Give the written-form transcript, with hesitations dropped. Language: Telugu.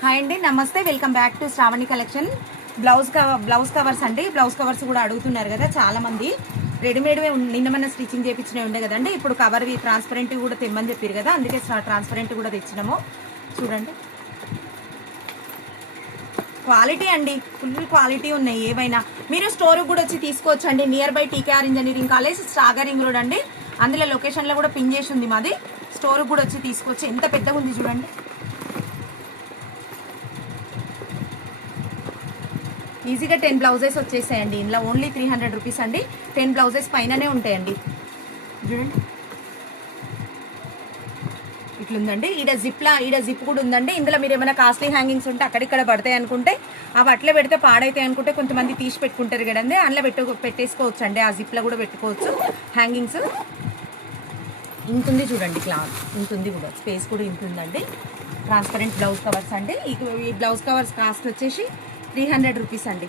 హాయ్ అండి, నమస్తే. Welcome back to Shravani collection. Blouse covers అండి. బ్లౌజ్ కవర్స్ కూడా అడుగుతున్నారు కదా చాలా మంది. రెడీమేడ్వే నిన్న మన స్టిచ్చింగ్ చేయించినవి ఉండే కదండి. ఇప్పుడు కవర్వి ట్రాన్స్పరెంట్ కూడా తెమ్మని చెప్పారు కదా, అందుకే ట్రాన్స్పరెంట్ కూడా తెచ్చినాము. చూడండి, క్వాలిటీ అండి, ఫుల్ క్వాలిటీ ఉన్నాయి. ఏవైనా మీరు స్టోర్కి కూడా వచ్చి తీసుకోవచ్చు అండి. Near by TKR engineering college, Sagar ring road అండి. అందులో లొకేషన్లో కూడా పిన్ చేసి ఉంది మాది. స్టోర్కి కూడా వచ్చి తీసుకోవచ్చు. ఎంత పెద్దగా ఉంది చూడండి. ఈజీగా 10 బ్లౌజెస్ వచ్చేసాయండి. ఇందులో ఓన్లీ 300 రూపీస్ అండి. 10 బ్లౌజెస్ పైననే ఉంటాయండి. చూడండి, ఇట్లుందండి. ఈడ జిప్ కూడా ఉందండి. ఇందులో మీరు ఏమైనా కాస్ట్లీ హ్యాంగింగ్స్ ఉంటే అక్కడిక్కడ పడతాయి అనుకుంటే అవి అట్లే పెడితే పాడైతాయి అనుకుంటే కొంతమంది తీసి పెట్టుకుంటారు కదండి. అందులో పెట్టేసుకోవచ్చు అండి. ఆ జిప్లో కూడా పెట్టుకోవచ్చు హ్యాంగింగ్స్. ఇంతుంది చూడండి, క్లాత్ ఇంతుంది కూడా, స్పేస్ కూడా ఇంతుందండి. ట్రాన్స్పరెంట్ బ్లౌజ్ కవర్స్ అండి. ఈ బ్లౌజ్ కవర్స్ కాస్ట్ వచ్చేసి 300 రూపీస్ అండి.